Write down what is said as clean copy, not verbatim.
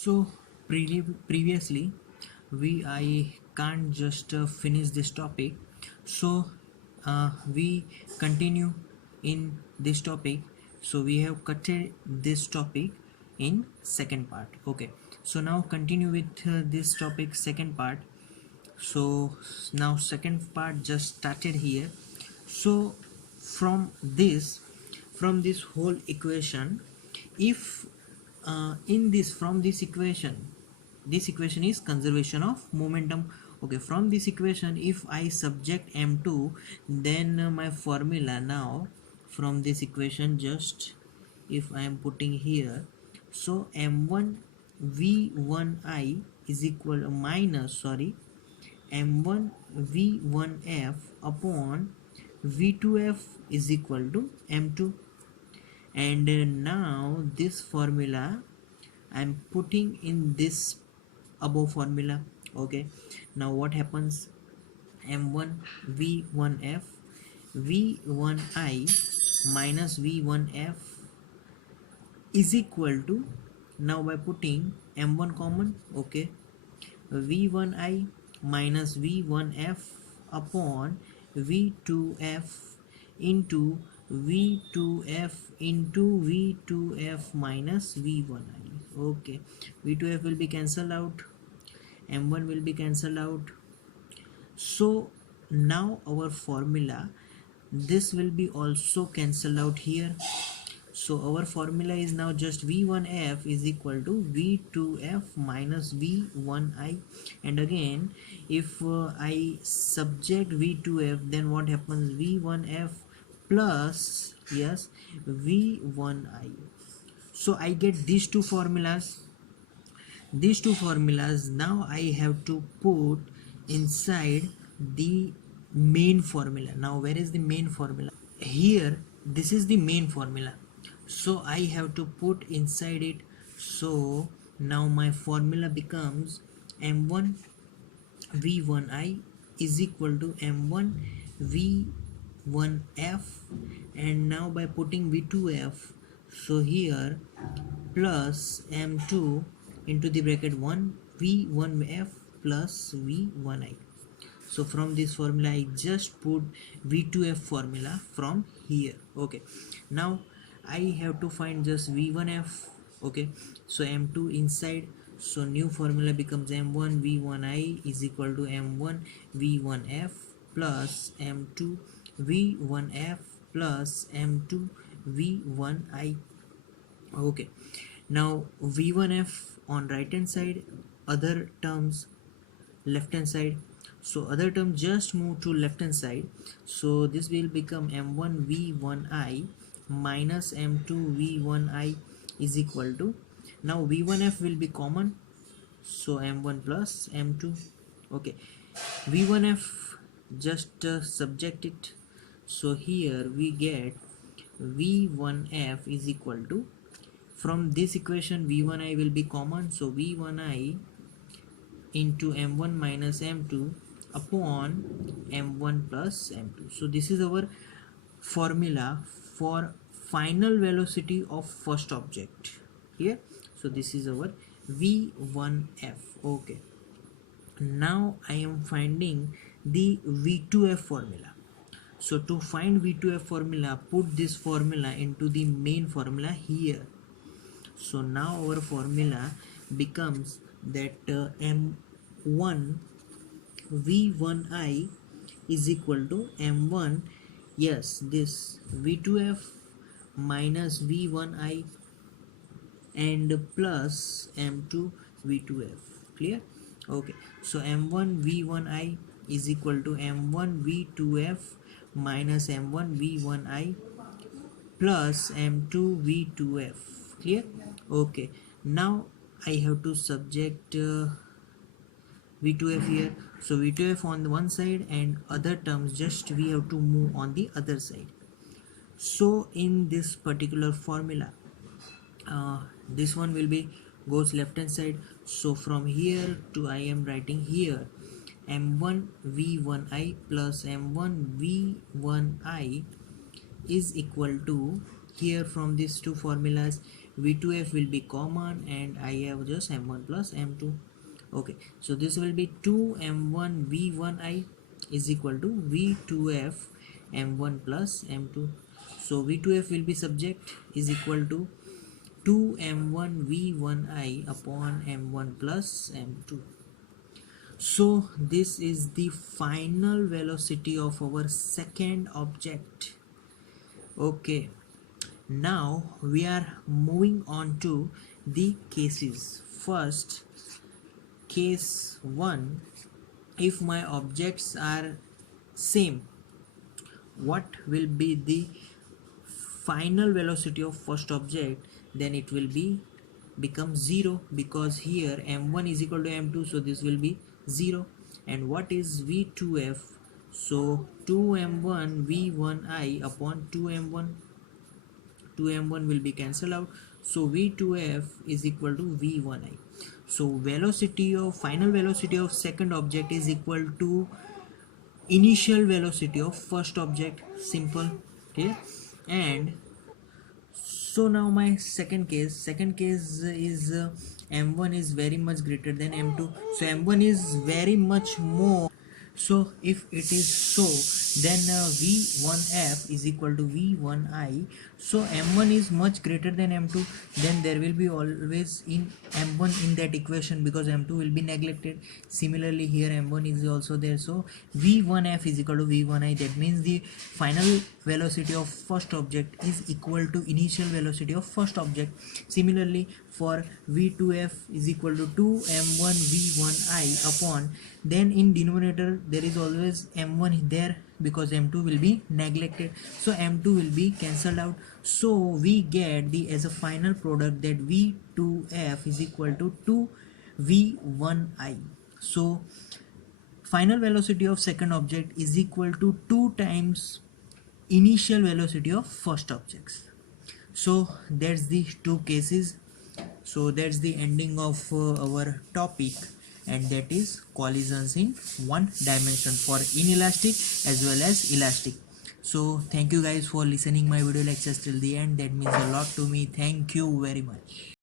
So previously I can't just finish this topic, so we continue in this topic. So we have cutted this topic in second part. Okay, so now continue with this topic second part. So now second part just started here. So from this whole equation, if in this from this equation is conservation of momentum. Okay, from this equation if I subject m2, then my formula now from this equation, just if I am putting here, so m1 v1i is equal minus, sorry, m1 v1f upon v2f is equal to m2. And now this formula I'm putting in this above formula. Okay, now what happens, m1 v1f v1i minus v1f is equal to, now by putting m1 common, okay, v1i minus v1f upon v2f into v2f into v2f minus v1i. Okay, v2f will be cancelled out, m1 will be cancelled out. So now our formula, this will be also cancelled out here. So our formula is now just v1f is equal to v2f minus v1i. And again, if I subject v2f, then what happens, v1f plus, yes, v1i. So I get these two formulas. Now I have to put inside the main formula. Now where is the main formula? Here, this is the main formula, so I have to put inside it. So now my formula becomes m1 v1i is equal to m1 v1f, and now by putting v2f, so here plus m2 into the bracket 1 v1f plus v1i. So from this formula I just put v2f formula from here. Okay, now I have to find just v1f. Okay, so m2 inside, so new formula becomes m1 v1i is equal to m1 v1f plus m2 v1f plus m2 v1i. Okay, now v1f on right hand side, other terms left hand side. So other term just move to left hand side, so this will become m1 v1i minus m2 v1i is equal to, now v1f will be common, so m1 plus m2. Okay, v1f just subject it, so here we get v1f is equal to, from this equation v1i will be common, so v1i into m1 minus m2 upon m1 plus m2. So this is our formula for final velocity of first object here. So this is our v1f. Okay, now I am finding the v2f formula. So to find v2f formula, put this formula into the main formula here. So now our formula becomes that m1 v1i is equal to m1, yes, this v2f minus v1i and plus m2 v2f. Clear? Okay, so m1 v1i is equal to m1 v2f minus m1 v1i plus m2 v2f. Clear? Okay, now I have to subject v2f here. So v2f on the one side and other terms just we have to move on the other side. So in this particular formula, this one will be goes left hand side. So from here to I am writing here m1 v1i plus m1 v1i is equal to, here from these two formulas V2f will be common and I have just m1 plus m2. Okay, so this will be 2m1 v1I is equal to v2f m1 plus m2. So v2f will be subject is equal to 2m1 v1I upon m1 plus m2. So this is the final velocity of our second object. Okay, now we are moving on to the cases. First, case 1, if my objects are same, what will be the final velocity of first object? Then it will be become 0, because here m1 is equal to m2, so this will be 0. And what is v2f? So 2m1 v1I upon 2m1 will be cancelled out, so v2f is equal to v1I. So final velocity of second object is equal to initial velocity of first object. Simple. Okay, and so now my second case is m1 is very much greater than m2, so m1 is very much more. So if it is so, then v1f is equal to v1I. So m1 is much greater than m2, then there will be always in m1 in that equation, because m2 will be neglected. Similarly here m1 is also there, so v1f is equal to v1I. That means the final velocity of first object is equal to initial velocity of first object. Similarly for v2f is equal to 2m1 v1I upon, then in denominator there is always m1 there, because m2 will be neglected, so m2 will be cancelled out. So we get the as a final product that v2f is equal to 2v1I. so final velocity of second object is equal to 2 times initial velocity of first objects. So that's the two cases. So that's the ending of our topic, and that is collisions in one dimension for inelastic as well as elastic. So thank you guys for listening my video lectures till the end. That means a lot to me. Thank you very much.